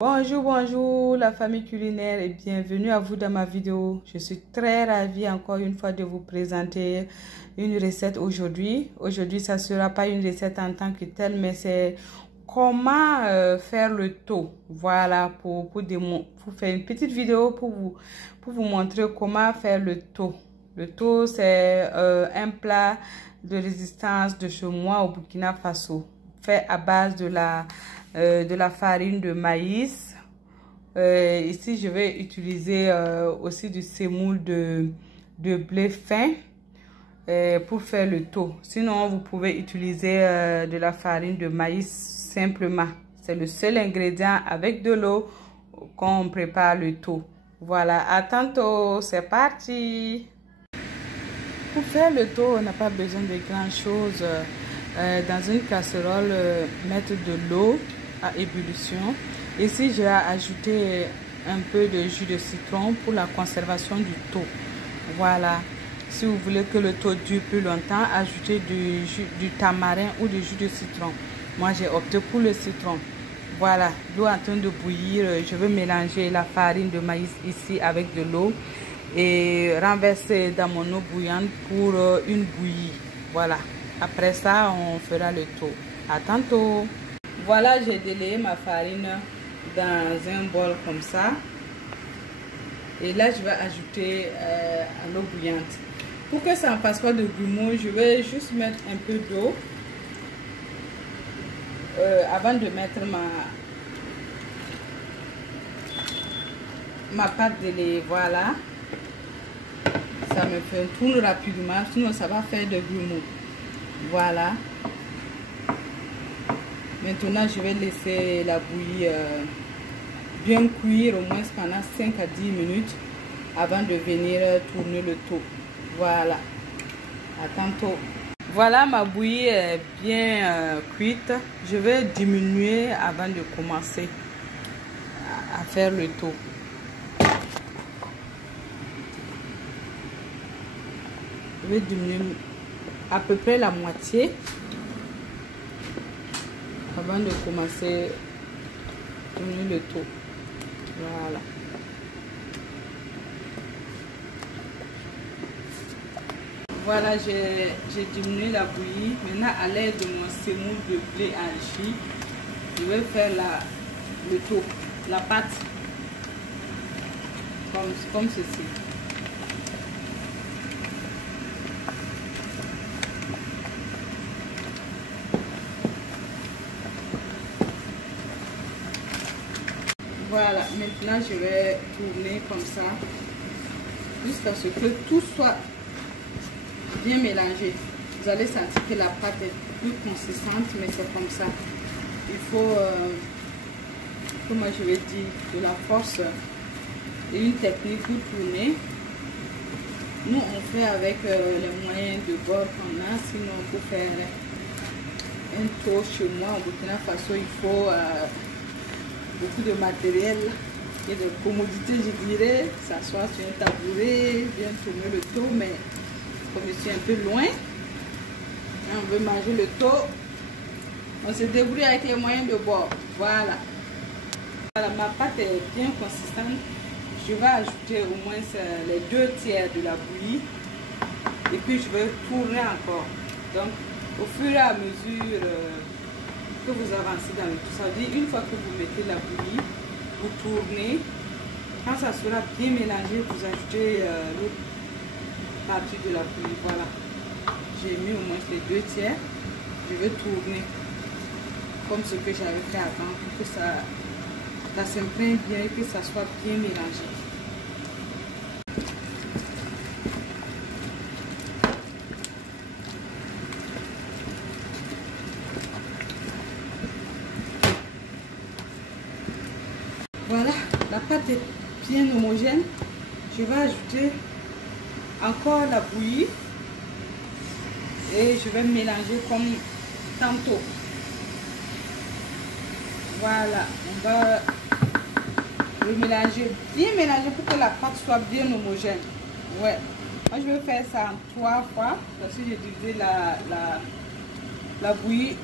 Bonjour, bonjour la famille culinaire et bienvenue à vous dans ma vidéo. Je suis très ravie encore une fois de vous présenter une recette aujourd'hui. Aujourd'hui, ça ne sera pas une recette en tant que telle, mais c'est comment faire le taux. Voilà, pour faire une petite vidéo pour vous montrer comment faire le taux. Le taux, c'est un plat de résistance de chez moi au Burkina Faso, fait à base de la farine de maïs. Ici, je vais utiliser aussi du semoule de blé fin pour faire le taux. Sinon, vous pouvez utiliser de la farine de maïs simplement. C'est le seul ingrédient avec de l'eau qu'on prépare le taux. Voilà, à tantôt, c'est parti! Pour faire le taux, on n'a pas besoin de grand chose. Dans une casserole, mettre de l'eau à ébullition. Ici, j'ai ajouté un peu de jus de citron pour la conservation du taux. Voilà. Si vous voulez que le taux dure plus longtemps, ajoutez du tamarin ou du jus de citron. Moi, j'ai opté pour le citron. Voilà, l'eau est en train de bouillir. Je vais mélanger la farine de maïs ici avec de l'eau et renverser dans mon eau bouillante pour une bouillie. Voilà. Après ça, on fera le taux. À tantôt. Voilà, j'ai délayé ma farine dans un bol comme ça. Et là, je vais ajouter à l'eau bouillante. Pour que ça ne fasse pas de grumeaux, je vais juste mettre un peu d'eau avant de mettre ma pâte délayée. Voilà. Ça me fait un tour rapidement, sinon ça va faire des grumeaux. Voilà. Maintenant, je vais laisser la bouillie bien cuire au moins pendant 5 à 10 minutes avant de venir tourner le taux. Voilà. À tantôt. Voilà, ma bouillie est bien cuite. Je vais diminuer avant de commencer à faire le taux. Je vais diminuer à peu près la moitié avant de commencer à tourner le taux. Voilà. Voilà, j'ai diminué la bouillie. Maintenant, à l'aide de mon semoule de blé enrichi, je vais faire le taux, la pâte, comme ceci. Voilà, maintenant je vais tourner comme ça jusqu'à ce que tout soit bien mélangé. Vous allez sentir que la pâte est plus consistante, mais c'est comme ça. Il faut, comment je vais dire, de la force et une technique pour tourner. Nous, on fait avec les moyens de bord qu'on a, sinon pour faire un taux chez moi au Burkina Faso, il faut beaucoup de matériel et de commodité, je dirais, s'asseoir sur un tabouret, bien tourner le taux, mais comme je suis un peu loin, on veut manger le taux, on se débrouille avec les moyens de bord. Voilà. Voilà, ma pâte est bien consistante. Je vais ajouter au moins les 2/3 de la bouillie et puis je vais tourner encore. Donc, au fur et à mesure que vous avancez dans le tout, ça veut dire une fois que vous mettez la bouillie, vous tournez. Quand ça sera bien mélangé, vous ajoutez l'autre partie de la bouillie. Voilà, j'ai mis au moins les 2/3. Je vais tourner comme ce que j'avais fait avant pour que ça s'imprègne bien et que ça soit bien mélangé. Voilà, la pâte est bien homogène. Je vais ajouter encore la bouillie et je vais mélanger comme tantôt. Voilà, on va le mélanger, bien mélanger pour que la pâte soit bien homogène. Ouais, moi je vais faire ça en 3 fois parce que j'ai divisé la bouillie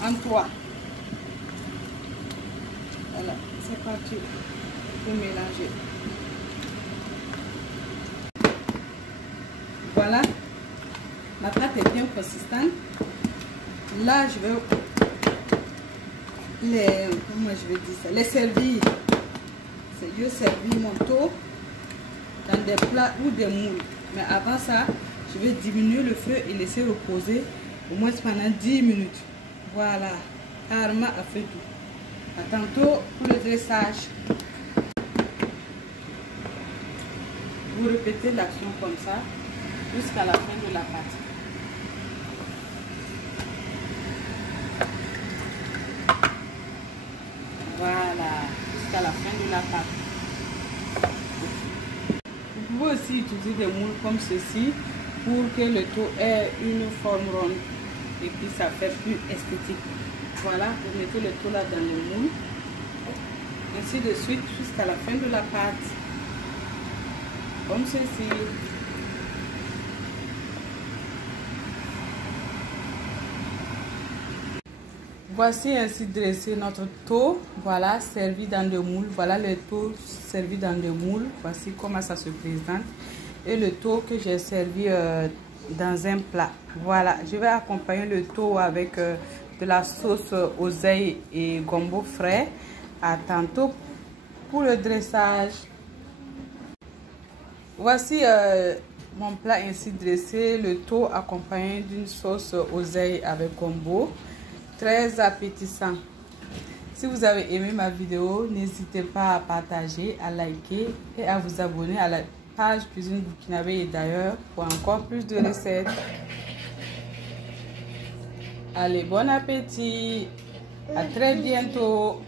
en 3. Voilà, c'est parti pour mélanger. Voilà, ma pâte est bien consistante. Là, je vais les servir. Je vais servir mon taux dans des plats ou des moules. Mais avant ça, je vais diminuer le feu et laisser reposer au moins pendant 10 minutes. Voilà, carrément à feu doux. À tantôt pour le dressage. Vous répétez l'action comme ça jusqu'à la fin de la pâte. Voilà, jusqu'à la fin de la pâte. Vous pouvez aussi utiliser des moules comme ceci pour que le taux ait une forme ronde et puis ça fait plus esthétique. Voilà, vous mettez le taux là dans le moule, ainsi de suite jusqu'à la fin de la pâte, comme ceci. Voici ainsi dressé notre taux, voilà, servi dans le moule. Voilà le taux servi dans le moule. Voici comment ça se présente. Et le taux que j'ai servi dans un plat. Voilà, je vais accompagner le taux avec de la sauce oseille et gombo frais. À tantôt pour le dressage. Voici mon plat ainsi dressé, le taux accompagné d'une sauce oseille avec gombo. Très appétissant. Si vous avez aimé ma vidéo, n'hésitez pas à partager, à liker et à vous abonner à la page Cuisine Burkinabé et d'ailleurs pour encore plus de recettes. Allez, bon appétit. À très bientôt.